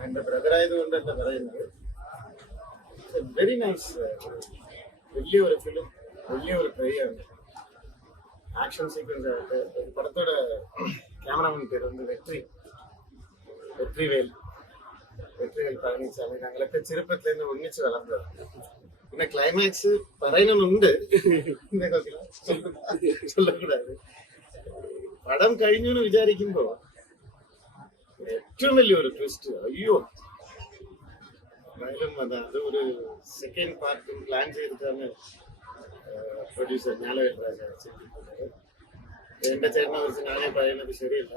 എന്റെ എന്റെ ബ്രദറായതുകൊണ്ടല്ല പറയുന്നത്? വെരി നൈസ് uh, വലിയൊരു ഫിലിം വലിയൊരു പ്ലേയാണ് ആക്ഷൻ സീക്വൻസ് ആയിട്ട് ഒരു പടത്തോടെ ക്യാമറമാൻ പേര് വന്ന് വെട്രി വെട്രിവേൽ വെട്രിവേൽ പഴനിച്ചാണ് ഞങ്ങളൊക്കെ ചെറുപ്പത്തിൽ നിന്ന് ഒന്നിച്ച് വളർന്നത് പിന്നെ ക്ലൈമാക്സ് പറയണമെന്നുണ്ട് ചൊല്ലക്കൂടാതെ പടം കഴിഞ്ഞു എന്ന് വിചാരിക്കുമ്പോൾ ഏറ്റവും വലിയൊരു ട്വിസ്റ്റ് അയ്യോ എന്തായാലും അത് അത് ഒരു സെക്കൻഡ് പാർട്ടും പ്ലാൻ ചെയ്തിട്ടാണ് പ്രൊഡ്യൂസർ ജ്ഞാനവേൽ രാജ ചെയ്തിട്ടുള്ളത് എന്റെ ചേട്ടനെ കുറിച്ച് ഞാനേ പറയുന്നത് ശരിയല്ല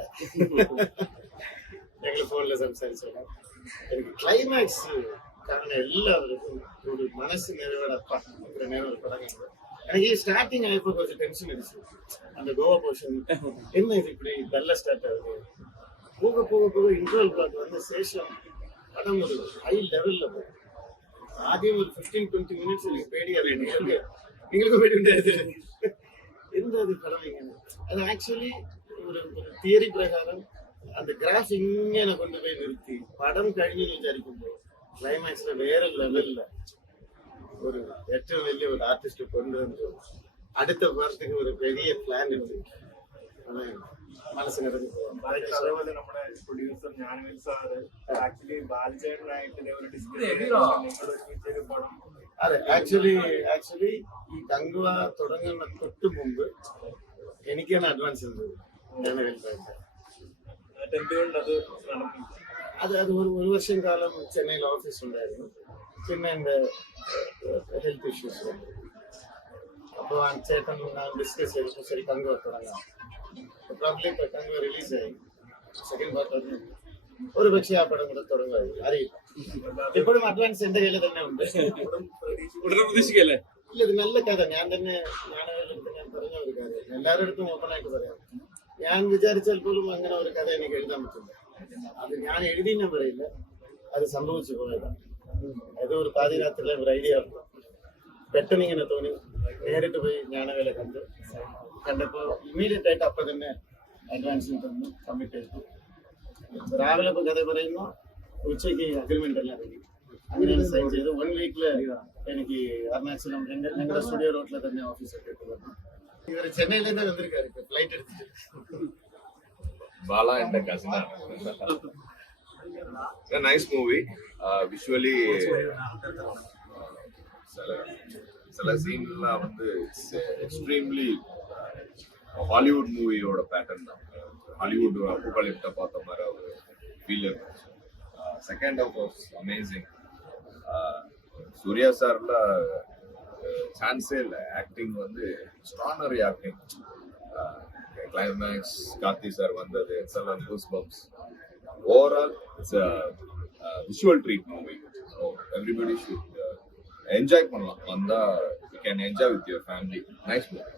ഞങ്ങൾ ഫോണിൽ സംസാരിച്ചോളാം എനിക്ക് ക്ലൈമാക്സ് കാരണം എല്ലാവർക്കും ഒരു മനസ്സ് നിറവേടപ്പ ഇത്ര നേരം ഒരു പടം കണ്ടത് எனக்கு ஸ்டார்டிங் ஆயப்போ கொஞ்சம் டென்ஷன் அடிச்சு அந்த கோவா போர்ஷன் என்ன இது இப்படி டல்ல ஸ்டார்ட் ஆகுது போக போக போக இன்டர்வல் பிளாக் வந்த சேஷம் படம் ஒரு ஹை லெவலில் போகும். ஆதியம் ஒரு ஃபிஃப்டீன் டுவெண்ட்டி மினிட்ஸ் எனக்கு பேடியாக எங்களுக்கு எங்களுக்கு பேடி உண்டாது எந்த அது படம் அது ஆக்சுவலி ஒரு ஒரு தியரி பிரகாரம் அந்த கிராஃப் இங்கே கொண்டு போய் நிறுத்தி. படம் கழிஞ்சுன்னு விசாரிக்கும்போது கிளைமேக்ஸில் வேற லெவலில் ஒரு ஏற்றம் வெளியே ஒரு ஆர்டிஸ்ட் கொண்டு வந்து அடுத்த வாரத்துக்கு ஒரு பெரிய பிளான் இருக்கு ஆனால் പോകാം അതേപോലെ നമ്മുടെ പ്രൊഡ്യൂസർ ജ്ഞാനവേൽ സാറ് ആക്ച്വലി ബാലചേട്ടനായിട്ട് ഇതേപോലെ ഡിസ്കസ് പടം അതെ ആക്ച്വലി ആക്ച്വലി ഈ കങ്കുവ തുടങ്ങുന്ന തൊട്ട് മുമ്പ് എനിക്കാണ് അഡ്വാൻസ് ചെയ്തത് ഞാൻ സാറിന്റെ അത് അത് അത് ഒരു ഒരു വർഷം കാലം ചെന്നൈയിൽ ഓഫീസ് ഉണ്ടായിരുന്നു. പിന്നെ എന്റെ ഹെൽത്ത് ഇഷ്യൂസ് അപ്പോൾ ആ ചേട്ടൻ ഡിസ്കസ് ചെയ്തപ്പോൾ ശരി കങ്കുവ തുടങ്ങാം. പ്രോബ്ലി ഇപ്പോൾ കങ്കുവ റിലീസായി സെക്കൻഡ് പാർട്ട് ഒരു പക്ഷേ ആ പടം കൂടെ തുടങ്ങുമായിരുന്നു അറിയില്ല. ഇപ്പോഴും അഡ്വാൻസ് എന്റെ കയ്യിൽ തന്നെ ഉണ്ട്. പ്രതീക്ഷിക്കല്ലേ ഇല്ല ഇത് നല്ല കഥ. ഞാൻ തന്നെ ഞാൻ ഞാൻ പറഞ്ഞ ഒരു കാര്യം. എല്ലാവരുടെ അടുത്തും ഓപ്പണായിട്ട് പറയാം. ഞാൻ വിചാരിച്ചാൽ പോലും അങ്ങനെ ഒരു കഥ എനിക്ക് എഴുതാൻ പറ്റില്ല. അത് ഞാൻ എഴുതി ഞാൻ പറയില്ല. അത് സംഭവിച്ചു പോയതാണ് ഏതോ ഒരു പാതിരാത്രിയിലെ ഒരു ഐഡിയ പെട്ടെന്ന് ഇങ്ങനെ തോന്നി. നേരിട്ട് പോയി ഞാനവേല കണ്ടു. കണ്ടപ്പോ ഇമ്മീഡിയറ്റ് ആയിട്ട് അപ്പൊ തന്നെ അഡ്വാൻസിൽ തന്നു കമ്മിറ്റ് എടുത്തു രാവിലെ ഇപ്പോൾ കഥ പറയുന്നു ഉച്ചയ്ക്ക് അഗ്രിമെന്റ് എല്ലാം റെഡി അങ്ങനെയാണ് സൈൻ ചെയ്ത് വൺ വീക്കിൽ എനിക്ക് അരുണാചലം എൻ്റെ ഞങ്ങളുടെ സ്റ്റുഡിയോ റോട്ടിൽ തന്നെ ഓഫീസ് ഒക്കെ ഇട്ട് തന്നു ഇവർ ചെന്നൈയിൽ തന്നെ വന്നിരിക്കാറ് ഫ്ലൈറ്റ് എടുത്തിട്ട് ബാല എൻ്റെ കസിനാണ് നൈസ് മൂവി വിഷ്വലി சில சீன்லாம் வந்து இட்ஸ் எக்ஸ்ட்ரீம்லி ஹாலிவுட் மூவியோட பேட்டர்ன் தான். ஹாலிவுட் அப்புகலிப்ட பார்த்த மாதிரி ஒரு ஃபீல் இருந்துச்சு. Second half was amazing Suriya சார்ல சான்ஸே இல்லை. ஆக்டிங் வந்து extraordinary acting climax Karthi sir வந்தது excellent goose bumps overall it's visual treat movie so everybody should enjoy பண்ணலாம். வந்தால் you can enjoy with your family nice movie